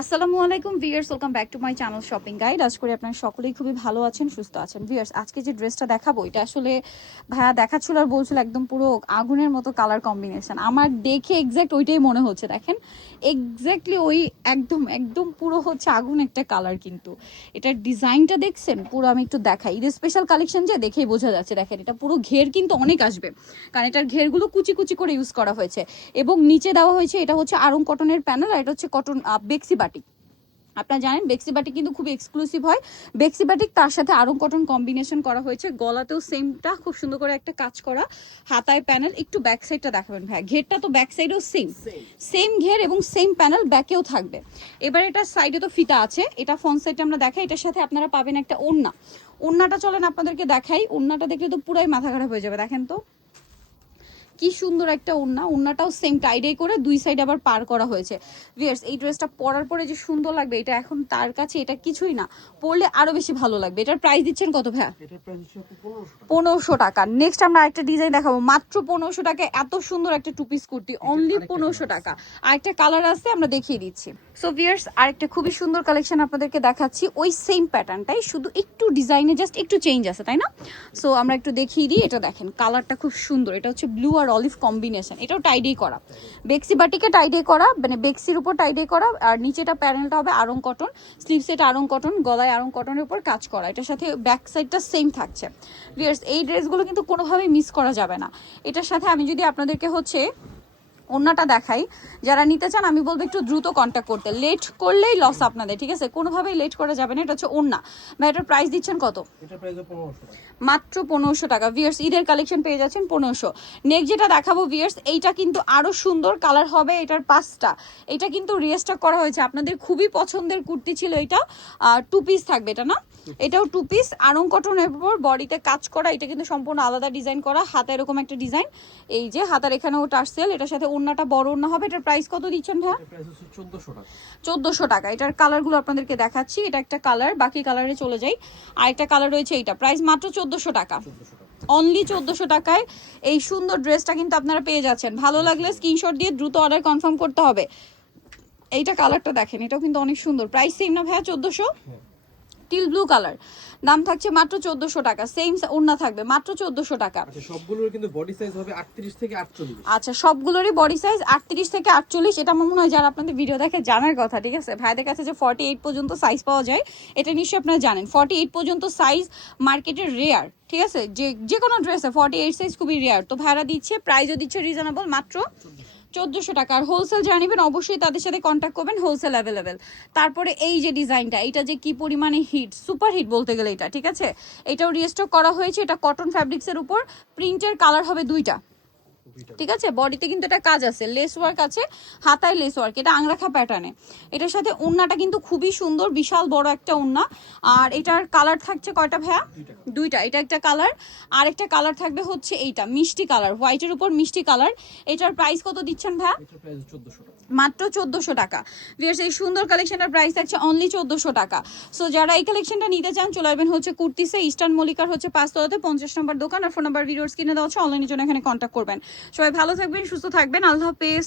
আসসালামু আলাইকুম viewers, welcome back to my channel shopping guide. আজ করে আপনারা সকলেই খুবই ভালো আছেন, সুস্থ আছেন। ভিউয়ার্স, আজকে যে ড্রেসটা দেখাবো এটা আসলে ভাইয়া দেখাচ্ছিল আর বলছিল একদম পুরো আগুনের মতো কালার কম্বিনেশন। আমার দেখে এক্স্যাক্ট ওইটাই মনে হচ্ছে। দেখেন এক্স্যাক্টলি ওই একদম একদম পুরো হচ্ছে আগুন একটা কালার। কিন্তু এটার ডিজাইনটা দেখছেন পুরো, আমি একটু দেখাই। ঈদের স্পেশাল কালেকশন যে দেখেই বোঝা যাচ্ছে। দেখেন এটা পুরো ঘের কিন্তু অনেক আসবে, কারণ এটার ঘেরগুলো কুচি কুচি করে ইউজ করা হয়েছে এবং নিচে দেওয়া হয়েছে এটা হচ্ছে আরং কটনের প্যানেল, আর এটা হচ্ছে কটন বেক্সি বাটিক। আপনারা জানেন বেক্সি বাটিক কিন্তু খুব এক্সক্লুসিভ হয়। বেক্সি বাটিক তার সাথে আরং কটন কম্বিনেশন করা হয়েছে। গলাতেও সেমটা খুব সুন্দর করে একটা কাজ করা, হাতায় প্যানেল। একটু ব্যাক সাইডটা দেখাবেন ভাই। ঘেরটা তো ব্যাক সাইডেও সেম ঘের এবং সেম প্যানেল ব্যাকেও থাকবে। এবার এটা সাইডে তো ফিতা আছে, এটা ফ্রন্ট সাইডে আমরা দেখাই। এটার সাথে আপনারা পাবেন একটা ওড়না। ওড়নাটা চলেন আপনাদেরকে দেখাই। ওড়নাটা দেখলে তো পুরাই মাথা খারাপ হয়ে যাবে। দেখেন তো কি সুন্দর একটা ওড়না। ওড়নাটাও সেম টাইডে করে দুই সাইড আবার পার করা হয়েছে। ভিউয়ার্স, এই ড্রেসটা পরার পরে যে সুন্দর লাগবে, এটা এখন তার কাছে এটা কিছুই না, পরলে আরো বেশি ভালো লাগবে। এটার প্রাইস দিচ্ছেন কত ভাইয়া? এটার প্রাইস হচ্ছে 1500 টাকা। নেক্সট আমরা আরেকটা ডিজাইন দেখাবো মাত্র 1500 টাকায়। এত সুন্দর একটা টু পিস কুর্তি অনলি 1500 টাকা। আরেকটা কালার আছে, আমরা দেখিয়ে দিচ্ছি। সো ভিউয়ার্স, আরেকটা খুবই সুন্দর কালেকশন আপনাদেরকে দেখাচ্ছি। ওই সেম প্যাটার্নটাই, শুধু একটু ডিজাইনে জাস্ট একটু চেঞ্জ আছে, তাই না? সো আমরা একটু দেখিয়ে দিই। এটা দেখেন কালারটা খুব সুন্দর। এটা হচ্ছে ব্লু আর অলিভ কম্বিনেশন। এটাও টাইডেই করা, বেক্সি বাটিকে টাইডে করা, মানে বেক্সির উপর টাইডে করা। আর নিচেটা প্যানেলটা হবে আরং কটন, স্লিভস এটা আরং কটন, গলায় আরং কটনের উপর কাজ করা। এটার সাথে ব্যাক সাইডটা সেম থাকছে। ভিউয়ার্স, এই ড্রেসগুলো কিন্তু কোনোভাবেই মিস করা যাবে না। এটার সাথে আমি যদি আপনাদেরকে হচ্ছে ওড়নাটা দেখাই, যারা নিতে চান আমি বলবো একটু দ্রুত কন্ট্যাক্ট করতে। লেট করলেই লস আপনাদের, ঠিক আছে? কোনোভাবেই লেট করা যাবে না। এটা হচ্ছে ওড়না। ভাই এটার প্রাইস দিচ্ছেন কত? এটার প্রাইস 1500 টাকা। মাত্র 1500 টাকা। ভিউয়ার্স, ঈদের কালেকশন পেয়ে যাচ্ছেন 1500। নেক্সট যেটা দেখাবো ভিউয়ার্স, এইটা কিন্তু আরো সুন্দর কালার হবে। এটার পাঁচটা, এটা কিন্তু রিস্টক করা হয়েছে। আপনাদের খুবই পছন্দের কুর্তি ছিল এটা। টু পিস থাকবে এটা, না? এটাও টু পিস আরং কটনের উপর বডিতে কাজ করা। এটা কিন্তু সম্পূর্ণ আলাদা ডিজাইন করা। হাতে এরকম একটা ডিজাইন, এই যে হাতার এখানেও টার্সেল। এটার সাথে ওড়নাটা বড় ওড়না হবে। এটার প্রাইস কত দিচ্ছেন ভাইয়া? এটার প্রাইস হচ্ছে 1400 টাকা। 1400 টাকা। এটার কালারগুলো আপনাদেরকে দেখাচ্ছি। এটা একটা কালার, বাকি কালারে চলে যাই। আরেকটা কালার রয়েছে, এইটা প্রাইস মাত্র 1400 টাকা। 1400 টাকা। অনলি 1400 টাকায় এই সুন্দর ড্রেসটা কিন্তু আপনারা পেয়ে যাচ্ছেন। ভালো লাগলে স্ক্রিনশট দিয়ে দ্রুত অর্ডার কনফার্ম করতে হবে। এইটা কালারটা দেখেন, এটাও কিন্তু অনেক সুন্দর। প্রাইস সেম না ভাইয়া? 1400। হ্যাঁ। টিল ব্লু কালার, দাম থাকছে মাত্র 1400 টাকা। সেম ওড়না থাকবে মাত্র 1400 টাকা। আচ্ছা, সবগুলোর কিন্তু বডি সাইজ হবে 38 থেকে 48। আচ্ছা, সবগুলোরই বডি সাইজ 38 থেকে 48। এটা আমার মনে হয় যারা আপনাদের ভিডিও দেখে জানার কথা, ঠিক আছে? ভাইদের কাছে যে 48 পর্যন্ত সাইজ পাওয়া যায় এটা নিশ্চয়ই আপনারা জানেন। 48 পর্যন্ত সাইজ মার্কেটের রেয়ার, ঠিক আছে? যে কোনো ড্রেসে 48 সাইজ খুবই রেয়ার। তো ভাইরা দিচ্ছে, প্রাইসও দিচ্ছে রিজনেবল, মাত্র 1400 টাকা। আর হোলসেল যারা নেবেন অবশ্যই তাদের সাথে কন্ট্যাক্ট করবেন, হোলসেল অ্যাভেলেবেল। তারপরে এই যে ডিজাইনটা, এটা যে কি পরিমাণে হিট, সুপার হিট বলতে গেলে এটা, ঠিক আছে? এটাও রিস্টক করা হয়েছে। এটা কটন ফ্যাব্রিক্সের উপর, প্রিন্টের কালার হবে দুইটা, ঠিক আছে? বডিতে কিন্তু এটা কাজ আছে, লেস ওয়ার্ক আছে, হাতায় লেস ওয়ার্ক। এটা আংরাখা প্যাটার্নে। এটার সাথে ওড়নাটা কিন্তু খুবই সুন্দর, বিশাল বড় একটা ওড়না। আর এটার কালার থাকছে কয়টা ভাইয়া? দুইটা। এটা একটা কালার, আর একটা কালার থাকবে হচ্ছে এইটা মিষ্টি কালার, হোয়াইটের উপর মিষ্টি কালার। এটার প্রাইস কত দিচ্ছেন ভাইয়া? এটার প্রাইস 1400 টাকা। মাত্র 1400 টাকা। ভিউয়ার্স, এই সুন্দর কালেকশনটার প্রাইস থাকছে অনলি 1400 টাকা। সো যারা এই কালেকশনটা নিতে চান চলে আসবেন হচ্ছে কুর্তিসে, ইস্টার্ন মল্লিকার হচ্ছে 5 তলাতে 50 নম্বর দোকান। আর ফোন নাম্বার ভিডিওর স্ক্রিনে দেওয়া হচ্ছে, অনলাইনের জন্য এখানে কন্ট্যাক্ট করবেন। সবাই ভালো থাকবেন, সুস্থ থাকবেন, আল্লাহ হাফেজ।